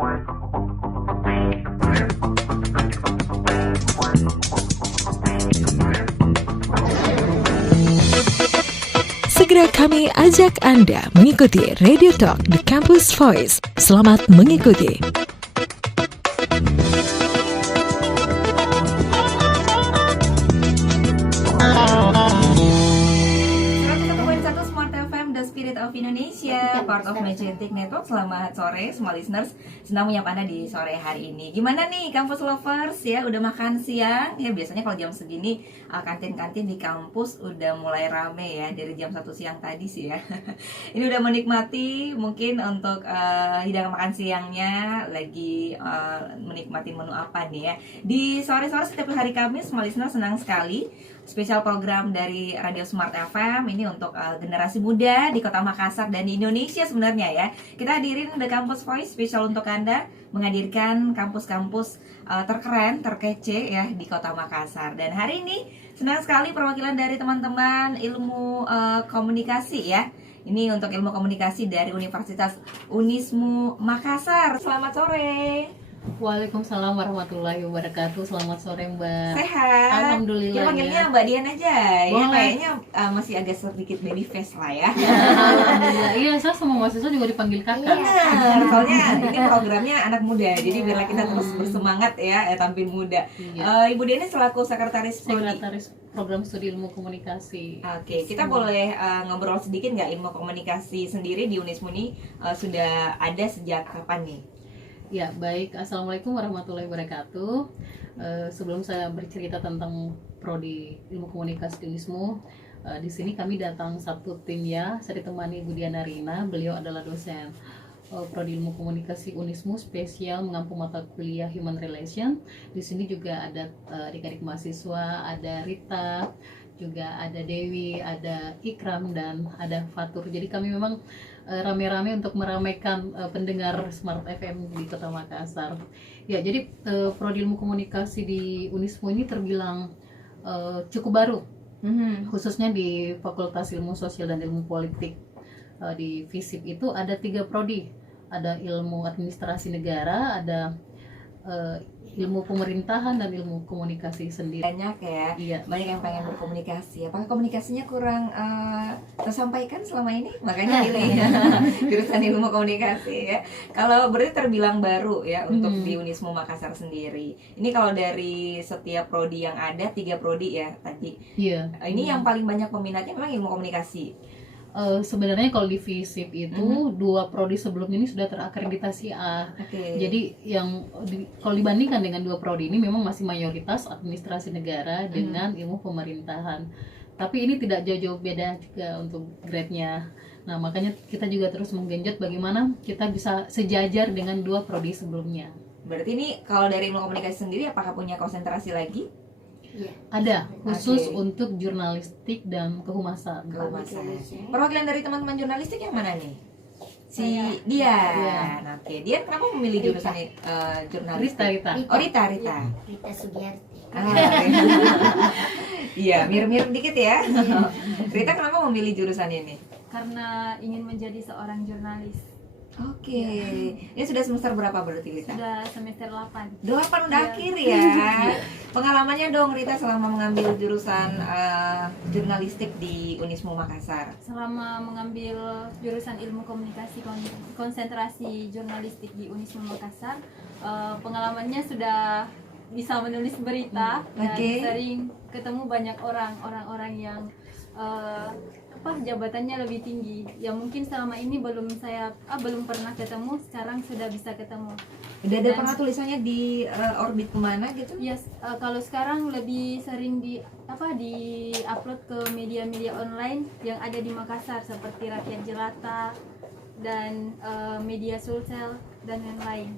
Segera kami ajak Anda mengikuti Radio Talk The Campus Voice. Selamat mengikuti. 101.1 Smart FM, The Spirit of Indonesia, part of Magentic Network. Selamat sore semua listeners, senang menyapa Anda di sore hari ini. Gimana nih kampus lovers ya, udah makan siang? Ya biasanya kalau jam segini kantin-kantin di kampus udah mulai rame ya, dari jam 1 siang tadi sih ya. Ini udah menikmati mungkin untuk hidangan makan siangnya, lagi menikmati menu apa nih ya. Di sore-sore setiap hari Kamis, semua listeners senang sekali spesial program dari Radio Smart FM ini untuk generasi muda di Kota Makassar dan di Indonesia sebenarnya ya. Kita hadirin The Campus Voice spesial untuk Anda, menghadirkan kampus-kampus terkeren, terkece ya di Kota Makassar. Dan hari ini senang sekali perwakilan dari teman-teman ilmu komunikasi ya. Ini untuk ilmu komunikasi dari Universitas Unismu Makassar. Selamat sore. Waalaikumsalam warahmatullahi wabarakatuh. Selamat sore Mbak. Sehat? Alhamdulillah. Kita panggilnya Mbak Dian aja. Ya Boleh. kayaknya masih agak sedikit baby face lah ya. Alhamdulillah. Iya, saya semua mahasiswa juga dipanggil kakak. Benar, soalnya ini programnya anak muda. Jadi biarlah kita terus bersemangat ya, tampil muda. Iya. Ibu Dian ini selaku sekretaris prodi. Sekretaris program studi ilmu komunikasi. Oke, kita boleh ngobrol sedikit nggak, ilmu komunikasi sendiri di Unismu ini sudah ada sejak kapan nih? Ya, baik. Assalamualaikum warahmatullahi wabarakatuh. Sebelum saya bercerita tentang prodi ilmu komunikasi di Unismu, di sini kami datang satu tim ya. Saya ditemani Ibu Diana Rina. Beliau adalah dosen prodi ilmu komunikasi Unismu spesial mengampu mata kuliah Human Relation. Di sini juga ada adik-adik mahasiswa, ada Rita, juga ada Dewi, ada Ikram, dan ada Fatur. Jadi kami memang rame-rame untuk meramaikan pendengar Smart FM di Kota Makassar. Ya, jadi prodi ilmu komunikasi di Unismu ini terbilang cukup baru, khususnya di Fakultas Ilmu Sosial dan Ilmu Politik. Di FISIP itu ada 3 prodi, ada ilmu administrasi negara, ada ilmu pemerintahan, dan ilmu komunikasi sendiri. Banyak ya, Iya. banyak yang pengen berkomunikasi. Apakah komunikasinya kurang tersampaikan selama ini? Makanya ini jurusan ilmu komunikasi ya. Kalau berarti terbilang baru ya untuk di Unismu Makassar sendiri. Ini kalau dari setiap prodi yang ada 3 prodi ya tadi. Iya. Ini yang paling banyak peminatnya memang ilmu komunikasi. Sebenarnya kalau di FISIP itu 2 prodi sebelumnya ini sudah terakreditasi A. Oke. Jadi kalau dibandingkan dengan 2 prodi ini memang masih mayoritas administrasi negara dengan ilmu pemerintahan. Tapi ini tidak jauh-jauh beda juga untuk grade-nya. Nah, makanya kita juga terus menggenjot bagaimana kita bisa sejajar dengan 2 prodi sebelumnya. Berarti ini kalau dari ilmu komunikasi sendiri apakah punya konsentrasi lagi? Iya. Ada khusus Oke. untuk jurnalistik dan kehumasan. Kehumasan. Perwakilan dari teman-teman jurnalistik yang mana nih? Si Dian. Iya. Oke, Dian kenapa memilih jurusan jurnalistik? Rita. Oh, Rita. Rita Sugiarti. Iya, mirip-mirip dikit ya. Rita kenapa memilih jurusan ini? Karena ingin menjadi seorang jurnalis. Oke. Ini sudah semester berapa berarti Rita? Sudah semester 8. 8 udah akhir ya. Pengalamannya dong Rita selama mengambil jurusan jurnalistik di Unismu Makassar. Selama mengambil jurusan ilmu komunikasi konsentrasi jurnalistik di Unismu Makassar, pengalamannya sudah bisa menulis berita dan Oke. sering ketemu banyak orang-orang yang jabatannya lebih tinggi. Ya mungkin selama ini belum pernah ketemu, sekarang sudah bisa ketemu. Udah ada pernah tulisannya di orbit kemana gitu? Yes, kalau sekarang lebih sering di upload ke media-media online yang ada di Makassar seperti Rakyat Jelata dan media Sulsel dan yang lain.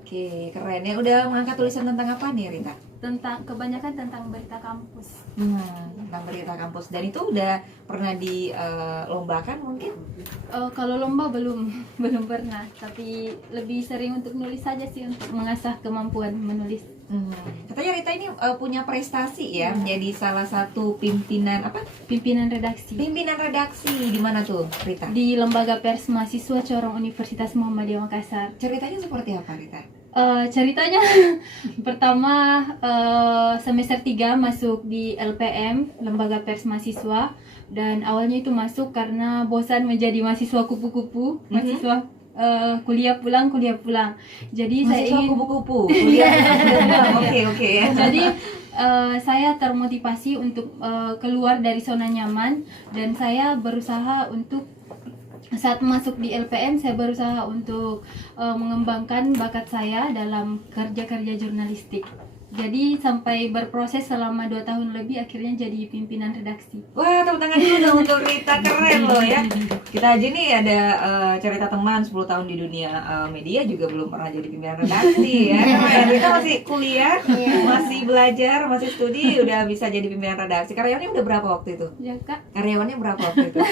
Oke, keren ya. Udah mengangkat tulisan tentang apa nih Rita? kebanyakan tentang berita kampus. Tentang berita kampus. Dan itu udah pernah dilombakan mungkin? Kalau lomba belum pernah, tapi lebih sering untuk nulis saja sih, untuk mengasah kemampuan menulis. Katanya Rita ini punya prestasi ya, menjadi salah satu pimpinan redaksi Pimpinan redaksi di mana tuh, Rita? di Lembaga Pers Mahasiswa Corong Universitas Muhammadiyah Makassar. Ceritanya seperti apa, Rita? Ceritanya pertama semester 3 masuk di LPM, Lembaga Pers Mahasiswa, dan awalnya itu masuk karena bosan menjadi mahasiswa kupu-kupu, mahasiswa kuliah pulang. Jadi saya Mahasiswa ingin kupu-kupu. Kuliah pulang. Oke ya. jadi saya termotivasi untuk keluar dari zona nyaman, dan saya berusaha untuk saat masuk di LPM saya berusaha untuk mengembangkan bakat saya dalam kerja-kerja jurnalistik. Jadi sampai berproses selama 2 tahun lebih, akhirnya jadi pimpinan redaksi. Wah, tepuk tangan dulu dong untuk Rita, keren loh ya. Kita aja nih ada cerita teman 10 tahun di dunia media juga belum pernah jadi pimpinan redaksi ya. Keren. Rita masih kuliah, masih belajar, masih studi, udah bisa jadi pimpinan redaksi. Karyawannya udah berapa waktu itu? Ya Kak. Karyawannya berapa waktu itu?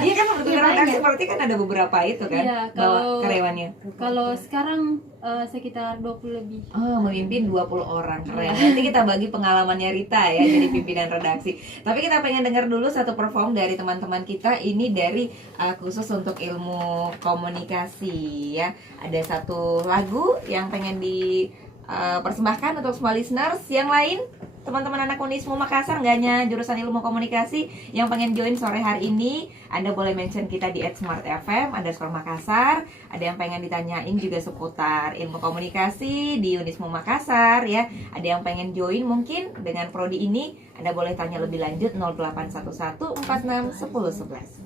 Iya kan, untuk pimpinan redaksi berarti kan ada beberapa itu kan, Iya, bawa karyawannya. Kalau sekarang sekitar 20 lebih. Oh, memimpin 20 orang, keren. Nanti kita bagi pengalamannya Rita ya jadi pimpinan redaksi. Tapi kita pengen dengar dulu satu perform dari teman-teman kita, ini dari khusus untuk ilmu komunikasi ya. Ada satu lagu yang pengen dipersembahkan untuk semua listeners. Yang lain, teman-teman anak Unismu Makassar, nggak hanya jurusan ilmu komunikasi yang pengen join sore hari ini, Anda boleh mention kita di @smartfm _Makassar. Ada yang pengen ditanyain juga seputar ilmu komunikasi di Unismu Makassar ya. Ada yang pengen join mungkin dengan prodi ini, Anda boleh tanya lebih lanjut 0811 46 10 11.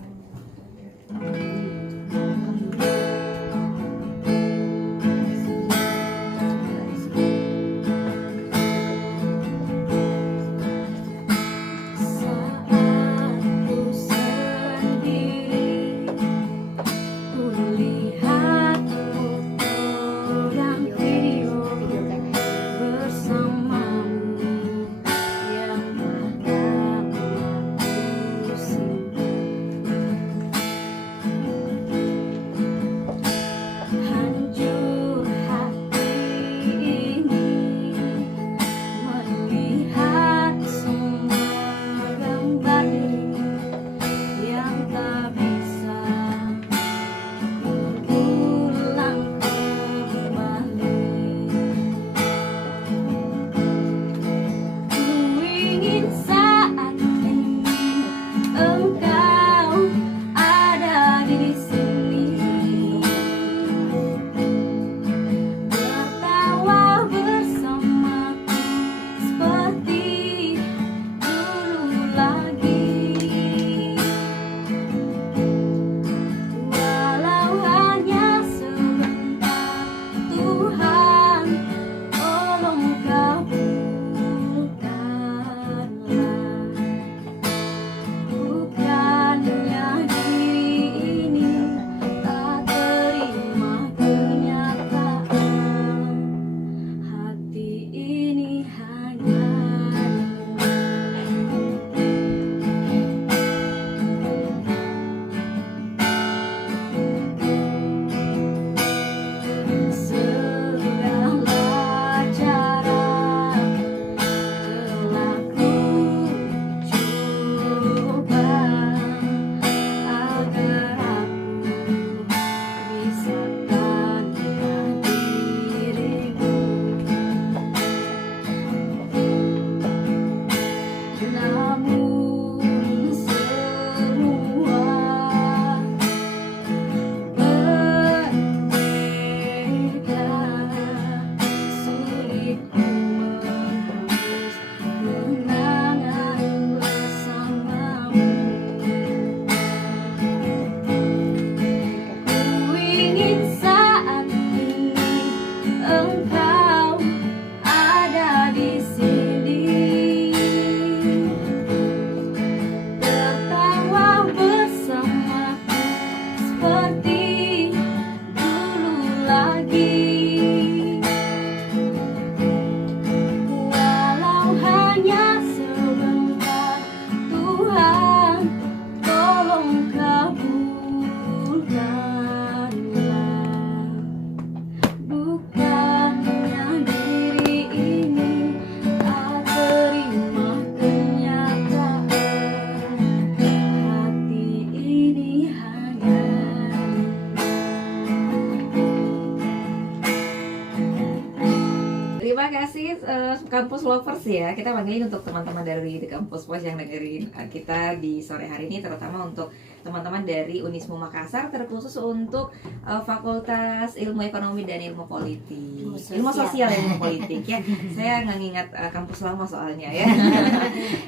Terima kasih Kampus Lovers ya. Kita panggilin untuk teman-teman dari The Campus Voice yang dengerin kita di sore hari ini, terutama untuk teman-teman dari Unismu Makassar, terkhusus untuk Fakultas Ilmu Ekonomi dan Ilmu Politik. Ilmu Sosial dan Ilmu Politik ya. Saya nggak ngingat kampus lama soalnya ya.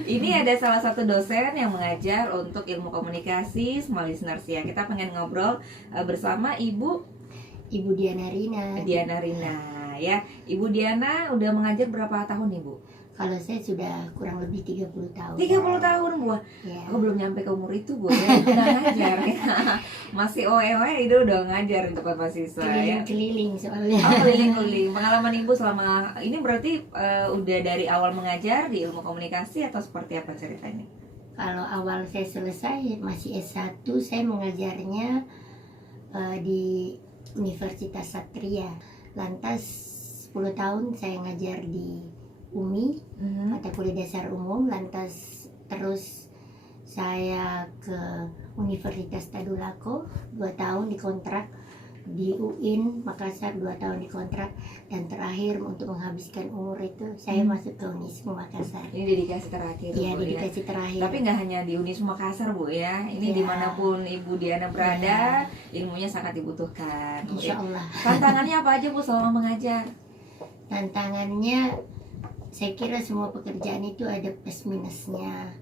Ini ada salah satu dosen yang mengajar untuk ilmu komunikasi, small listeners ya. Kita pengen ngobrol bersama Ibu Diana Rina. Diana Rina ya. Ibu Diana udah mengajar berapa tahun Ibu? Kalau saya sudah kurang lebih 30 tahun. 30 tahun Bu. Ya. Aku belum nyampe ke umur itu Bu ya. Udah ngajar ya. Masih oe-oe itu udah ngajar untuk mahasiswa ya. Keliling-keliling soalnya. Oh, keliling-keliling. Pengalaman Ibu selama ini berarti udah dari awal mengajar di ilmu komunikasi atau seperti apa ceritanya? Kalau awal saya selesai masih S1, saya mengajarnya di Universitas Satria. Lantas 10 tahun saya ngajar di UMI, mata kuliah dasar umum. Lantas terus saya ke Universitas Tadulako 2 tahun dikontrak, di UIN Makassar 2 tahun dikontrak, dan terakhir untuk menghabiskan umur itu saya masuk ke Unismu Makassar. Ini dedikasi terakhir Iya, Bu, dedikasi terakhir. Tapi nggak hanya di Unismu Makassar Bu ya. Ini Ya. dimanapun Ibu Diana berada, ilmunya sangat dibutuhkan. Insya Allah. Tantangannya apa aja Bu selama mengajar? Tantangannya, saya kira semua pekerjaan itu ada plus minusnya.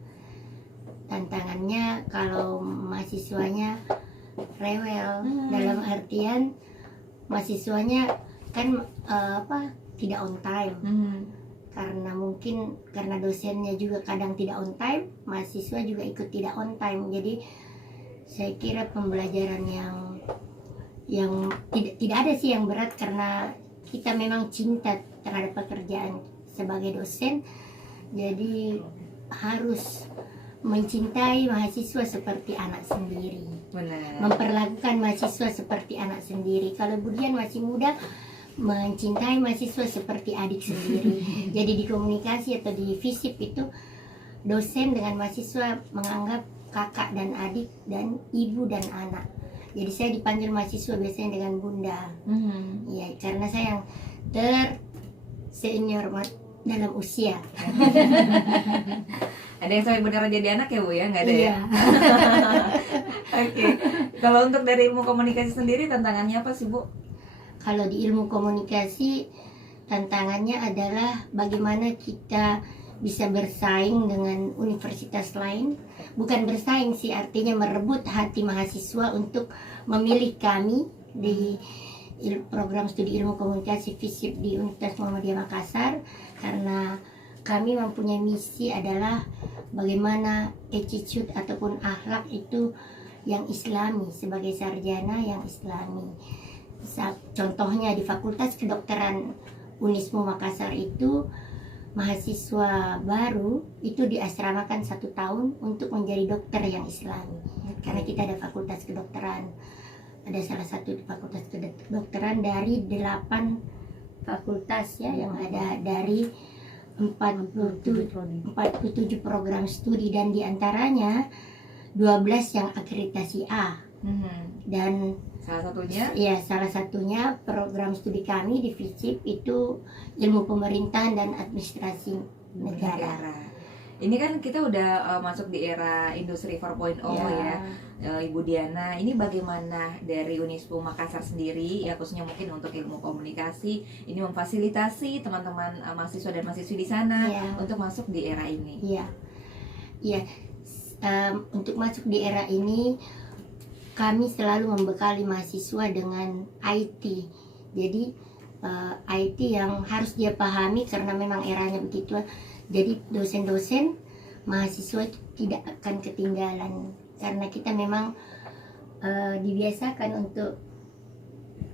Tantangannya kalau mahasiswanya rewel, dalam artian mahasiswanya kan tidak on time. Karena mungkin karena dosennya juga kadang tidak on time, mahasiswa juga ikut tidak on time. Jadi saya kira pembelajaran yang tidak ada sih yang berat, karena kita memang cinta terhadap pekerjaan sebagai dosen. Jadi harus mencintai mahasiswa seperti anak sendiri. Benar. Memperlakukan mahasiswa seperti anak sendiri. Kalau Budian masih muda, mencintai mahasiswa seperti adik sendiri. Jadi di komunikasi atau di FISIP itu, dosen dengan mahasiswa menganggap kakak dan adik dan ibu dan anak. Jadi saya dipanggil mahasiswa biasanya dengan bunda. Ya, karena saya yang senior dalam usia. Ada yang sampai beneran jadi anak ya Bu ya? Nggak ada ya? Iya. Oke. Kalau untuk dari ilmu komunikasi sendiri tantangannya apa sih Bu? Kalau di ilmu komunikasi, tantangannya adalah bagaimana kita bisa bersaing dengan universitas lain. Bukan bersaing sih, artinya merebut hati mahasiswa untuk memilih kami di program studi ilmu komunikasi FISIP di Universitas Muhammadiyah Makassar, karena kami mempunyai misi adalah bagaimana attitude ataupun akhlak itu yang islami, sebagai sarjana yang islami. Contohnya di Fakultas Kedokteran Unismu Makassar itu, mahasiswa baru itu diasramakan 1 tahun untuk menjadi dokter yang islami. Karena kita ada fakultas kedokteran, ada salah satu fakultas kedokteran dari 8 fakultas ya, yang ada dari 47 program studi, dan diantaranya 12 yang akreditasi A. Dan salah satunya program studi kami di FISIP itu ilmu pemerintahan dan administrasi negara. Ini kan kita udah masuk di era industri 4.0 ya. Ibu Diana, ini bagaimana dari Unismu Makassar sendiri ya, khususnya mungkin untuk ilmu komunikasi ini memfasilitasi teman-teman mahasiswa dan mahasiswi di sana untuk masuk di era ini? Untuk masuk di era ini kami selalu membekali mahasiswa dengan IT. Jadi IT yang harus dia pahami karena memang eranya begitu. Jadi dosen-dosen mahasiswa itu tidak akan ketinggalan, karena kita memang dibiasakan untuk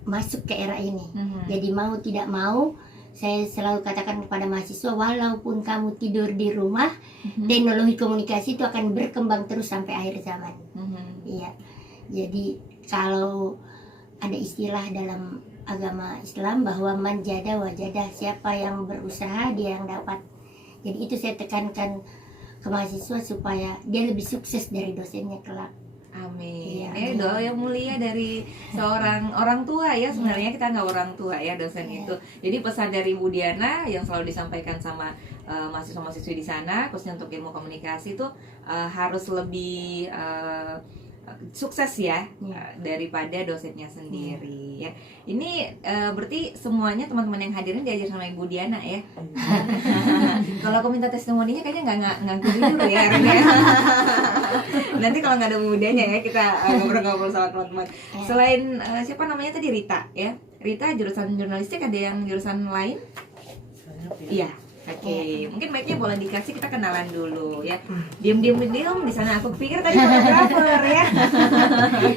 masuk ke era ini. Jadi mau tidak mau, saya selalu katakan kepada mahasiswa, walaupun kamu tidur di rumah, teknologi komunikasi itu akan berkembang terus sampai akhir zaman. Iya. Jadi kalau ada istilah dalam agama Islam bahwa man jada wajada, siapa yang berusaha dia yang dapat. Jadi itu saya tekankan ke mahasiswa supaya dia lebih sukses dari dosennya kelak. Amin. Iya. Doa yang mulia dari seorang orang tua ya, sebenarnya kita nggak orang tua ya dosen Iya. itu. Jadi pesan dari Bu Diana yang selalu disampaikan sama mahasiswa-mahasiswi di sana, khususnya untuk ilmu komunikasi itu harus lebih sukses ya daripada dosennya sendiri ya. Ini berarti semuanya teman-teman yang hadirin diajar sama Ibu Diana ya. Kalau aku minta testimoninya kayaknya nggak dulu ya. Ren, ya. Nanti kalau nggak ada Bu Diana ya kita ngobrol-ngobrol sama teman-teman. Selain siapa namanya tadi, Rita ya. Rita jurusan jurnalistik, ada yang jurusan lain? Iya. Oke, mungkin mic-nya boleh dikasih, kita kenalan dulu ya. Diam di sana. Aku pikir tadi fotografer ya. Oke,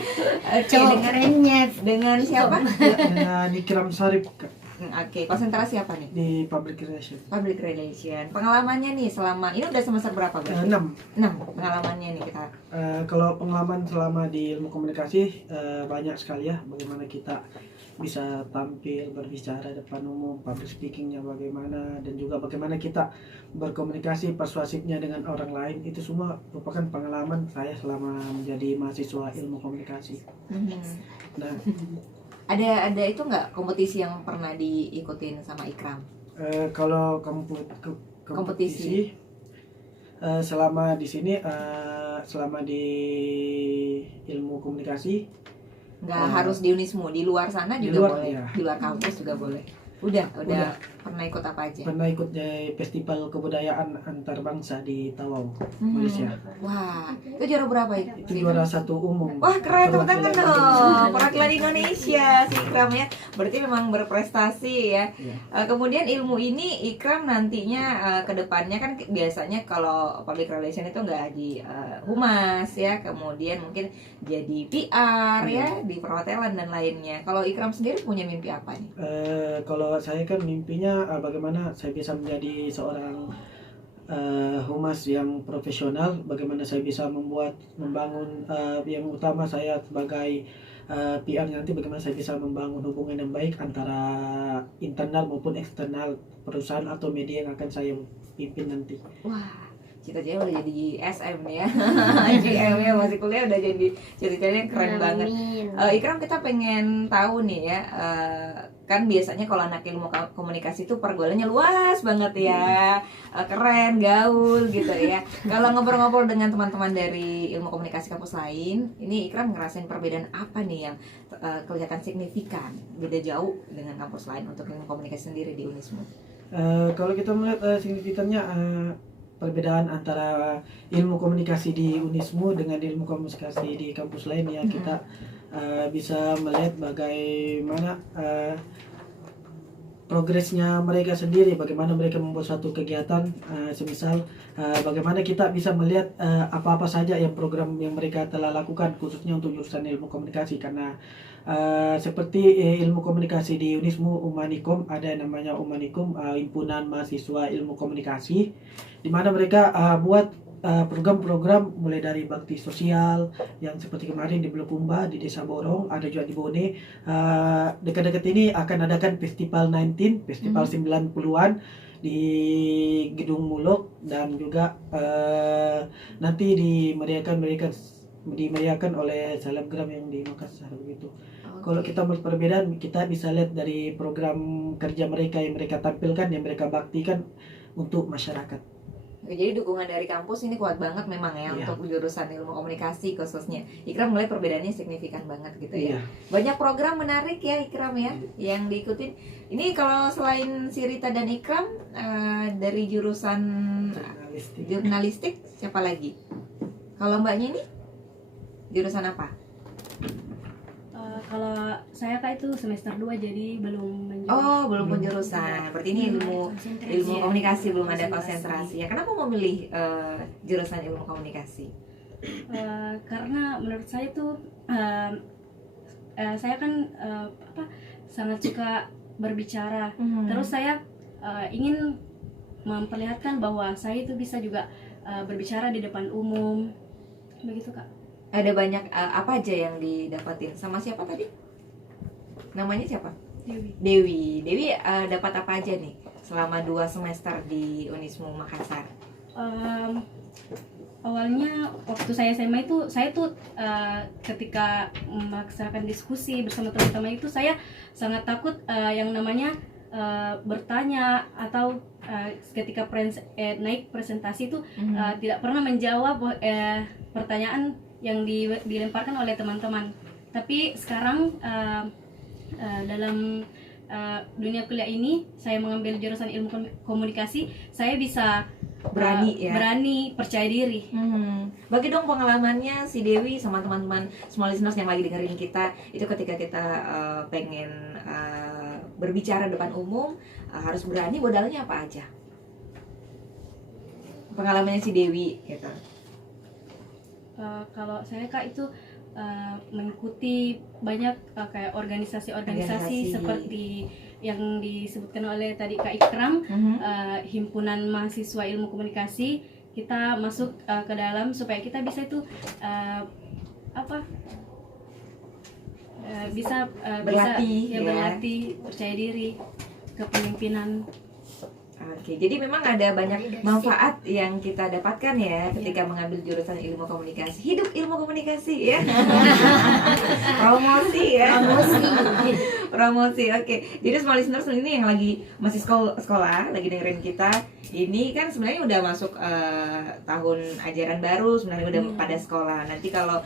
Cowok kerennya dengan siapa? Dengan Ikram Sarip, Kak, Oke, konsentrasi apa nih? di Public Relation. Public relation. Pengalamannya nih selama ini udah semester berapa berarti? 6. 6 pengalamannya nih kita. Kalau pengalaman selama di ilmu komunikasi banyak sekali ya, bagaimana kita bisa tampil berbicara depan umum, public speakingnya bagaimana, dan juga bagaimana kita berkomunikasi persuasifnya dengan orang lain. Itu semua merupakan pengalaman saya selama menjadi mahasiswa ilmu komunikasi. Nah, Ada itu nggak kompetisi yang pernah diikutin sama Ikram? kalau Kompetisi. kompetisi selama di sini, selama di ilmu komunikasi, Nggak harus di Unismu, di luar sana di juga luar, boleh. iya. Di luar kampus juga boleh. Udah pernah ikut apa aja? pernah ikut di festival kebudayaan antar bangsa di Tawau, Hmm. Malaysia. Wah, itu juara berapa ya? Itu juara 1 umum. Wah, keren, tepuk tangan Perwakilan dong. Perwakilan Indonesia si Ikram ya. Berarti memang berprestasi ya. Iya. Kemudian ilmu ini Ikram nantinya ke depannya kan biasanya kalau public relation itu nggak di humas ya, kemudian mungkin jadi PR ya di perhotelan dan lainnya. Kalau Ikram sendiri punya mimpi apa nih? Kalau saya kan mimpinya bagaimana saya bisa menjadi seorang humas yang profesional, bagaimana saya bisa membangun, yang utama saya sebagai PR nanti, bagaimana saya bisa membangun hubungan yang baik antara internal maupun eksternal perusahaan atau media yang akan saya pimpin nanti. Wah, cita-citanya udah jadi SM nih ya. GM ya, masih kuliah udah jadi cita-citanya keren banget. Amin. Ikram, kita pengen tahu nih ya, kan biasanya kalau anak ilmu komunikasi itu pergaulannya luas banget ya, keren, gaul gitu ya. Kalau ngobrol-ngobrol dengan teman-teman dari ilmu komunikasi kampus lain, ini Ikram ngerasain perbedaan apa nih yang kelihatan signifikan, beda jauh dengan kampus lain untuk ilmu komunikasi sendiri di Unismu? Kalau kita melihat signifikannya, perbedaan antara ilmu komunikasi di Unismu dengan ilmu komunikasi di kampus lain ya, kita bisa melihat bagaimana progresnya mereka sendiri, bagaimana mereka membuat suatu kegiatan, semisal bagaimana kita bisa melihat apa-apa saja yang program yang mereka telah lakukan khususnya untuk jurusan ilmu komunikasi. Karena seperti ilmu komunikasi di Unismu, Umanikom, ada yang namanya Umanikom, himpunan mahasiswa ilmu komunikasi, di mana mereka buat program-program mulai dari bakti sosial yang seperti kemarin di Bulukumba, di Desa Borong, ada juga di Bone. Dekat-dekat ini akan adakan Festival 19, Festival 90-an di Gedung Mulok, dan juga nanti dimeriahkan oleh selebgram yang di Makassar begitu. Kalau kita melihat perbedaan, kita bisa lihat dari program kerja mereka yang mereka tampilkan, yang mereka baktikan untuk masyarakat. Jadi dukungan dari kampus ini kuat banget memang ya, Iya. untuk jurusan ilmu komunikasi khususnya. Ikram mulai perbedaannya signifikan banget gitu ya. Iya. Banyak program menarik ya Ikram ya yang diikutin. Ini kalau selain si Rita dan Ikram dari jurusan jurnalistik siapa lagi? Kalau mbaknya ini jurusan apa? Kalau saya Kak itu semester 2 jadi belum menjadi. Oh, belum penjurusan. Berarti ini ilmu komunikasi, belum ada konsentrasi. Ya, kenapa mau milih jurusan ilmu komunikasi? Karena menurut saya tuh saya kan sangat suka berbicara. Terus saya ingin memperlihatkan bahwa saya itu bisa juga berbicara di depan umum. Begitu Kak. Ada banyak apa aja yang didapatin? Sama siapa tadi? Namanya siapa? Dewi. Dewi dapat apa aja nih selama 2 semester di Unismu Makassar? awalnya waktu saya SMA itu saya tuh ketika melaksanakan diskusi bersama teman-teman itu saya sangat takut yang namanya bertanya atau ketika naik presentasi itu tidak pernah menjawab pertanyaan yang dilemparkan oleh teman-teman. Tapi sekarang dalam dunia kuliah ini saya mengambil jurusan ilmu komunikasi, saya bisa berani percaya diri. Bagi dong pengalamannya si Dewi sama teman-teman small listeners yang lagi dengerin kita, itu ketika kita pengen berbicara depan umum, harus berani, modalnya apa aja? Pengalamannya si Dewi gitu. Kalau saya Kak itu mengikuti banyak kayak organisasi seperti yang disebutkan oleh tadi Kak Ikram, himpunan mahasiswa ilmu komunikasi. Kita masuk ke dalam supaya kita bisa itu berlatih percaya diri kepemimpinan. Oke, jadi memang ada banyak manfaat yang kita dapatkan ya ketika mengambil jurusan ilmu komunikasi. Hidup ilmu komunikasi ya. Promosi ya. Promosi. Oke. Jadi small listeners ini yang lagi masih sekolah, lagi dengerin kita. Ini kan sebenarnya udah masuk tahun ajaran baru, sebenarnya udah pada sekolah. Nanti kalau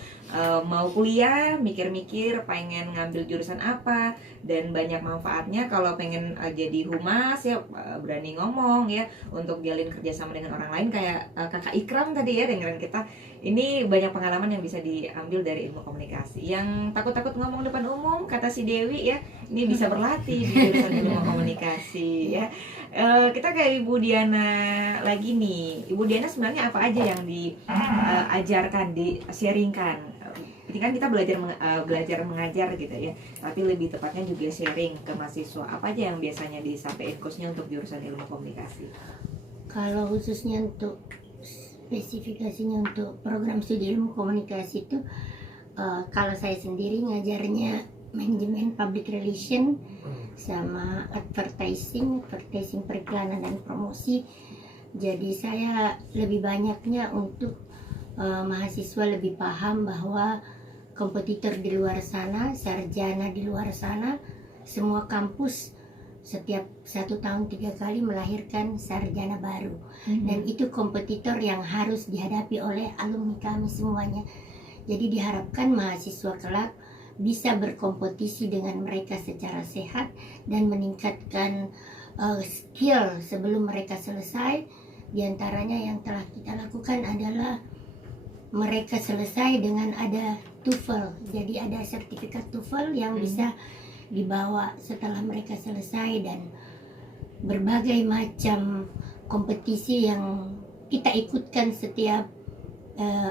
mau kuliah, mikir-mikir pengen ngambil jurusan apa, dan banyak manfaatnya kalau pengen jadi humas ya, berani ngomong ya, untuk jalin kerjasama dengan orang lain kayak kakak Ikram tadi ya dengerin kita. Ini banyak pengalaman yang bisa diambil dari ilmu komunikasi. Yang takut-takut ngomong depan umum, kata si Dewi ya, ini bisa berlatih di jurusan ilmu komunikasi ya. Kita ke Ibu Diana lagi nih. Ibu Diana sebenarnya apa aja yang diajarkan, di-sharingkan? Ini kan kita belajar mengajar gitu ya, tapi lebih tepatnya juga sharing ke mahasiswa. Apa aja yang biasanya disampaikan khususnya untuk jurusan ilmu komunikasi? Kalau khususnya untuk spesifikasinya untuk program studi ilmu komunikasi itu, kalau saya sendiri ngajarnya manajemen public relation sama advertising periklanan dan promosi. Jadi saya lebih banyaknya untuk mahasiswa lebih paham bahwa kompetitor di luar sana, sarjana di luar sana, semua kampus setiap 1 tahun 3 kali melahirkan sarjana baru. Dan itu kompetitor yang harus dihadapi oleh alumni kami semuanya. Jadi diharapkan mahasiswa kelak bisa berkompetisi dengan mereka secara sehat dan meningkatkan skill sebelum mereka selesai. Di antaranya yang telah kita lakukan adalah mereka selesai dengan ada TOEFL. Jadi ada sertifikat TOEFL yang bisa dibawa setelah mereka selesai, dan berbagai macam kompetisi yang kita ikutkan setiap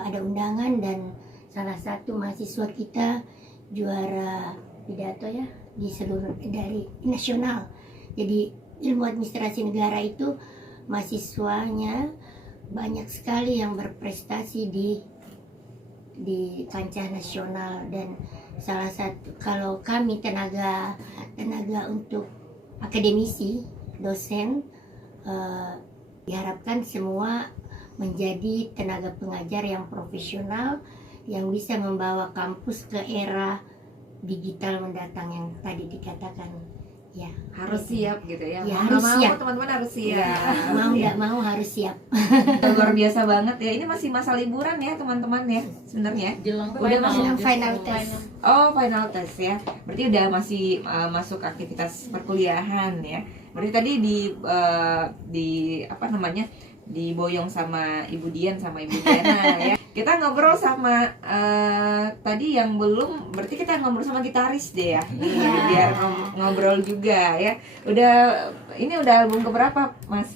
ada undangan. Dan salah satu mahasiswa kita juara pidato ya di seluruh dari nasional. Jadi ilmu administrasi negara itu mahasiswanya banyak sekali yang berprestasi di kancah nasional. Dan salah satu, kalau kami tenaga untuk akademisi, dosen, diharapkan semua menjadi tenaga pengajar yang profesional yang bisa membawa kampus ke era digital mendatang yang tadi dikatakan. Ya, harus siap gitu ya. Ya, Mau harus nggak mau siap. teman-teman harus siap. Ya, mau nggak mau harus siap. Luar biasa banget ya. Ini masih masa liburan ya teman-teman ya sebenarnya. Jelang Udah masuk final test. Oh, final test ya. Berarti udah masih masuk aktivitas perkuliahan ya. Berarti tadi di apa namanya? Diboyong sama Ibu Dian sama Ibu Diana ya. Kita ngobrol sama tadi yang belum, berarti kita ngobrol sama gitaris deh ya. Nih, biar ngobrol juga ya. Ini udah album keberapa, Mas?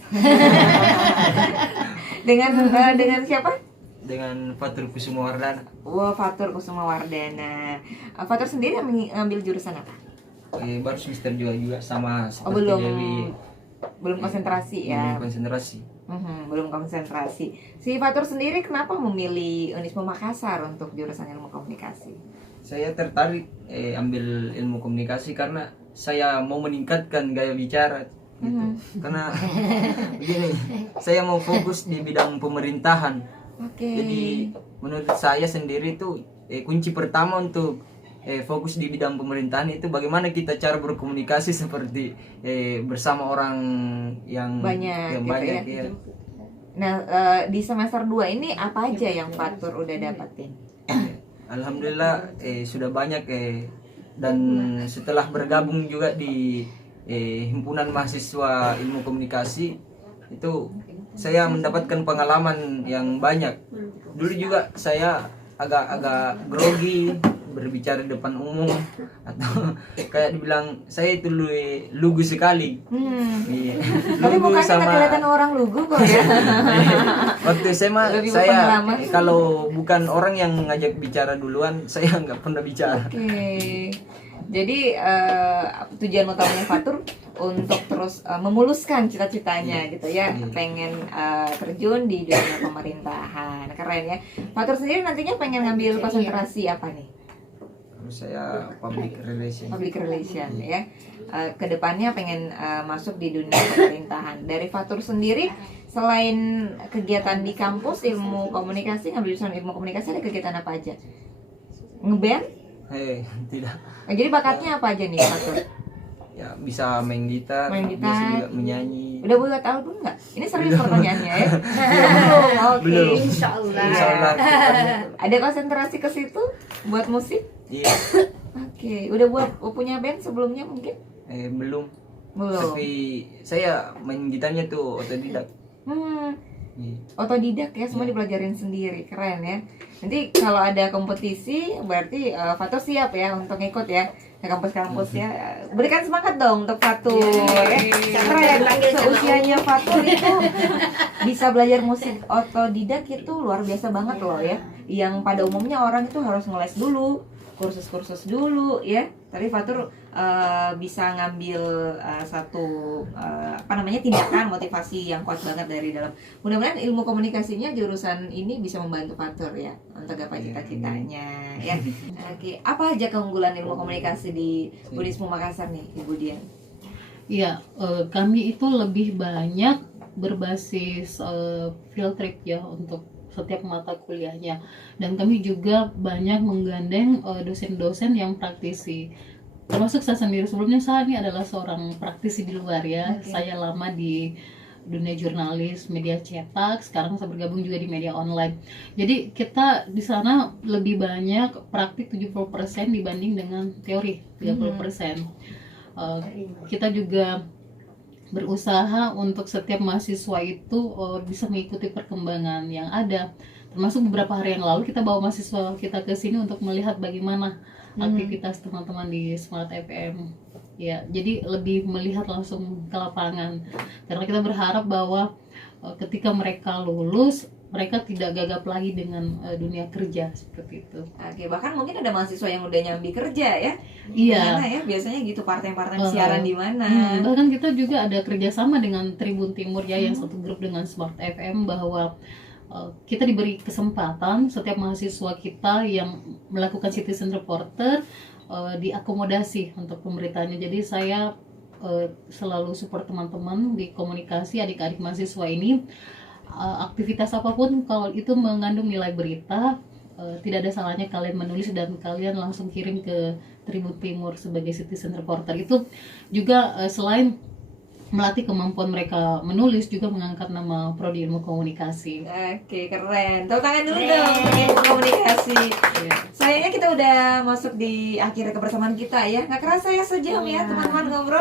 dengan siapa? Dengan Fatur Kusuma Wardana. Wah, Fatur Kusuma Wardana. Fatur sendiri ngambil jurusan apa? Baru semester juga sama seperti belum. Dewi. Belum konsentrasi ya. Belum konsentrasi. Belum konsentrasi. Si Fatur sendiri kenapa memilih Unisma Makassar untuk jurusan ilmu komunikasi? Saya tertarik ambil ilmu komunikasi karena saya mau meningkatkan gaya bicara gitu. Karena begini, saya mau fokus di bidang pemerintahan. Oke. Jadi menurut saya sendiri tuh kunci pertama untuk fokus di bidang pemerintahan itu bagaimana kita cara berkomunikasi seperti bersama orang yang Banyak yang gitu banyak ya. ya. Nah, di semester 2 ini apa aja yang Fatur udah dapetin? Alhamdulillah sudah banyak dan setelah bergabung juga di himpunan mahasiswa ilmu komunikasi itu saya mendapatkan pengalaman yang banyak. Dulu juga saya agak grogi berbicara di depan umum atau kayak dibilang saya itu lugu sekali. Iya. Tapi mukanya nggak kelihatan orang lugu kok ya. Waktu SMA Lebih saya berpengalaman. kalau bukan orang yang ngajak bicara duluan saya nggak pernah bicara. Oke. Jadi tujuan utamanya Fatur untuk terus memuluskan cita-citanya gitu ya, pengen terjun di dunia pemerintahan. Keren ya. Fatur sendiri nantinya pengen ngambil konsentrasi apa nih? Saya public relation. Public relation ya. Kedepannya pengen masuk di dunia pemerintahan. Dari Fatur sendiri, selain kegiatan di kampus ilmu komunikasi, ngambil jurusan ilmu komunikasi, ada kegiatan apa aja? Ngeband? Tidak. Nah, jadi bakatnya apa aja nih Fatur? Ya bisa main gitar, Main bisa gitar. juga menyanyi. Udah buat album nggak? Ini serius pertanyaannya ya? Belum. Oke. Belum. Insyaallah. Insyaallah. Ada konsentrasi ke situ buat musik? Iya. Oke. Udah punya band sebelumnya mungkin? Belum. Belum. Tapi saya main gitarnya tuh otodidak. Iya. Otodidak ya, semua dipelajarin sendiri. Keren ya. Nanti kalau ada kompetisi berarti Fatur siap ya untuk ngikut ya ke kampus-kampus ya. Berikan semangat dong untuk Fatur ya. Keren. Seusianya Fatur itu bisa belajar musik otodidak itu luar biasa banget loh ya. Yang pada umumnya orang itu harus ngeles dulu, kursus-kursus dulu ya. Tapi Fatur bisa ngambil satu tindakan motivasi yang kuat banget dari dalam. Mudah-mudahan ilmu komunikasinya jurusan ini bisa membantu Fatur ya untuk gapai cita-citanya ya. Oke, apa aja keunggulan ilmu komunikasi di Unismu Makassar nih, Ibu Dian? Iya, kami itu lebih banyak berbasis field trip ya untuk setiap mata kuliahnya, dan kami juga banyak menggandeng dosen-dosen yang praktisi. Termasuk saya sendiri, sebelumnya saya ini adalah seorang praktisi di luar ya. Saya lama di dunia jurnalis, media cetak, sekarang saya bergabung juga di media online. Jadi kita di sana lebih banyak praktik 70% dibanding dengan teori 30%. Kita juga berusaha untuk setiap mahasiswa itu bisa mengikuti perkembangan yang ada. Termasuk beberapa hari yang lalu kita bawa mahasiswa kita ke sini untuk melihat bagaimana aktivitas teman-teman di Smart FM. Ya, jadi lebih melihat langsung ke lapangan. Karena kita berharap bahwa ketika mereka lulus, mereka tidak gagap lagi dengan dunia kerja seperti itu. Oke, bahkan mungkin ada mahasiswa yang udah nyambi kerja ya. Iya. Gimana ya? Biasanya gitu part-time siaran di mana? Bahkan kita juga ada kerjasama dengan Tribun Timur ya, yang satu grup dengan Smart FM, bahwa kita diberi kesempatan setiap mahasiswa kita yang melakukan citizen reporter diakomodasi untuk pemberitaannya. Jadi saya selalu support teman-teman di komunikasi adik-adik mahasiswa ini. Aktivitas apapun kalau itu mengandung nilai berita, tidak ada salahnya kalian menulis dan kalian langsung kirim ke Tribun Timur sebagai citizen reporter. Itu juga selain melatih kemampuan mereka menulis, juga mengangkat nama prodi ilmu komunikasi. Oke, keren. Tepuk tangan dulu dong untuk ilmu komunikasi. Sayangnya kita udah masuk di akhir kebersamaan kita ya. Nggak kerasa ya sejam ya teman-teman ngobrol.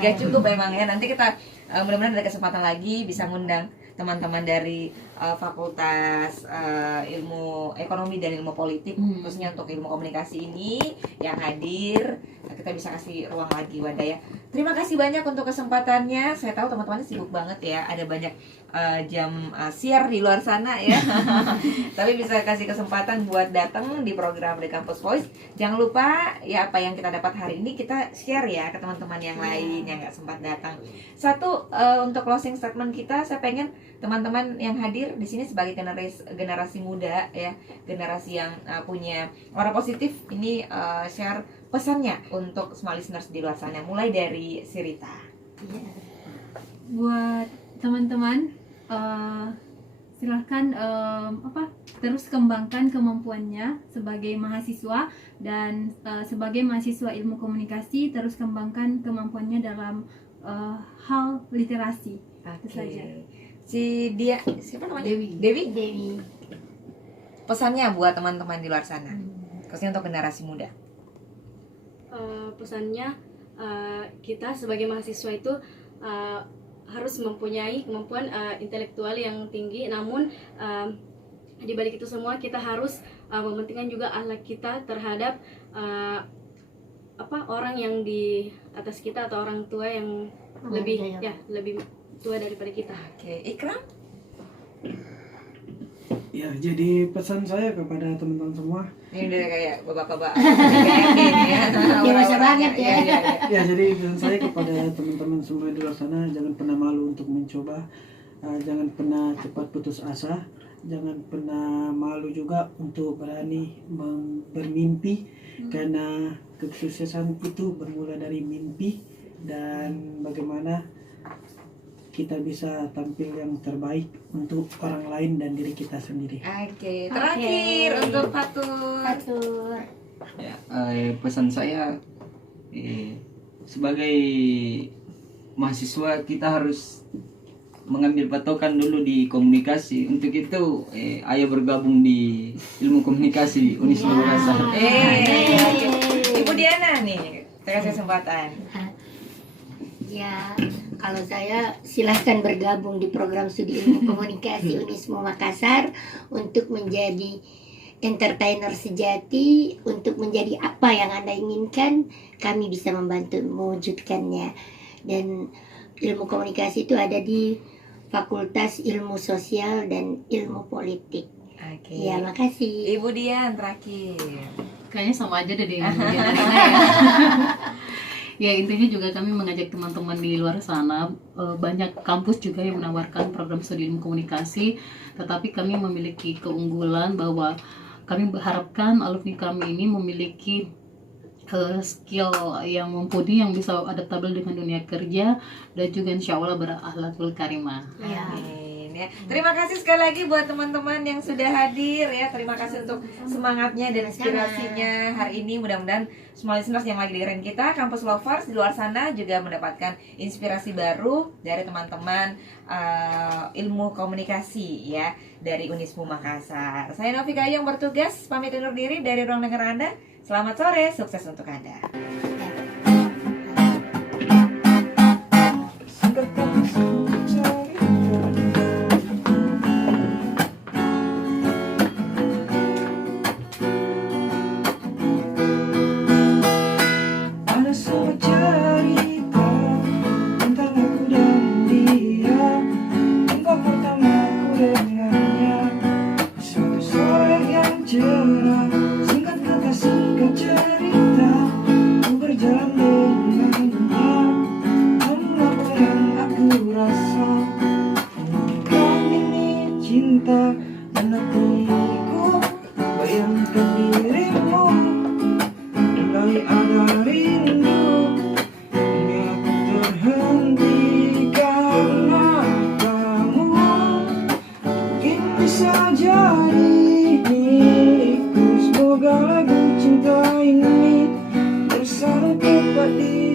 Gak cukup emang ya. Nanti kita mudah-mudahan ada kesempatan lagi bisa ngundang teman-teman dari Fakultas Ilmu Ekonomi dan Ilmu Politik, khususnya untuk ilmu komunikasi ini yang hadir. Kita bisa kasih ruang lagi, wadah ya. Terima kasih banyak untuk kesempatannya. Saya tahu teman-teman sibuk banget ya, ada banyak jam siar di luar sana ya. Tapi bisa kasih kesempatan buat datang di program The Campus Voice. Jangan lupa ya, apa yang kita dapat hari ini kita share ya ke teman-teman yang lain yang nggak sempat datang. Satu, untuk closing statement kita, saya pengen teman-teman yang hadir di sini sebagai generasi muda ya, generasi yang punya aura positif ini, share pesannya untuk semua listeners di luar sana, mulai dari Sirita. Buat teman-teman, silahkan terus kembangkan kemampuannya sebagai mahasiswa, dan sebagai mahasiswa ilmu komunikasi terus kembangkan kemampuannya dalam hal literasi. Itu saja. Si dia siapa namanya? Dewi. Dewi. Pesannya buat teman-teman di luar sana, khususnya untuk generasi muda. Pesannya kita sebagai mahasiswa itu harus mempunyai kemampuan intelektual yang tinggi, namun di balik itu semua kita harus mementingkan juga akhlak kita terhadap orang yang di atas kita atau orang tua yang lebih tua daripada kita. Oke, Ikram? Ya, jadi pesan saya kepada teman-teman semua. Ini udah kayak babak-babak. Dewasa banget ya. Ya, jadi pesan saya kepada teman-teman semua di luar sana, jangan pernah malu untuk mencoba, jangan pernah cepat putus asa, jangan pernah malu juga untuk berani bermimpi, karena kesuksesan itu bermula dari mimpi, dan bagaimana kita bisa tampil yang terbaik untuk orang lain dan diri kita sendiri. Oke, terakhir untuk Fatur. Ya, pesan saya sebagai mahasiswa kita harus mengambil patokan dulu di komunikasi. Untuk itu ayo bergabung di ilmu komunikasi Unisma Makassar. Ibu Diana nih, saya kasih kesempatan. Ya, kalau saya silahkan bergabung di program studi ilmu komunikasi Unisma Makassar untuk menjadi entertainer sejati, untuk menjadi apa yang Anda inginkan, kami bisa membantu mewujudkannya. Dan ilmu komunikasi itu ada di Fakultas Ilmu Sosial dan Ilmu Politik. Oke. Ya, makasih. Ibu Dian terakhir. Kayaknya sama aja deh dengan Diana ya. Ya, intinya juga kami mengajak teman-teman di luar sana, banyak kampus juga yang menawarkan program studi ilmu komunikasi, tetapi kami memiliki keunggulan bahwa kami berharapkan alumni kami ini memiliki skill yang mumpuni, yang bisa adaptabel dengan dunia kerja, dan juga insya Allah berakhlakul karimah. Amin ya. Terima kasih sekali lagi buat teman-teman yang sudah hadir ya. Terima kasih untuk semangatnya dan inspirasinya hari ini. Mudah-mudahan semua listeners yang lagi dengerin kita, Kampus Lovers di luar sana juga mendapatkan inspirasi baru dari teman-teman ilmu komunikasi ya dari Unismu Makassar. Saya Novika yang bertugas pamit undur diri dari ruang dengar Anda. Selamat sore, sukses untuk Anda. Ada sebuah cerita tentang aku dan dia, engkau pertama ku dengarnya. Suatu sore yang cerah, singkat kata singkat cerita, ku berjalan dengannya. Namun apa yang aku rasa, bukan ini cinta, dan hatiku bayangkan dirimu. Mulai ada rindu, ini aku terhenti karena kamu. Mungkin bisa jadi milikku. Semoga lagu cinta ini bersarang tepat di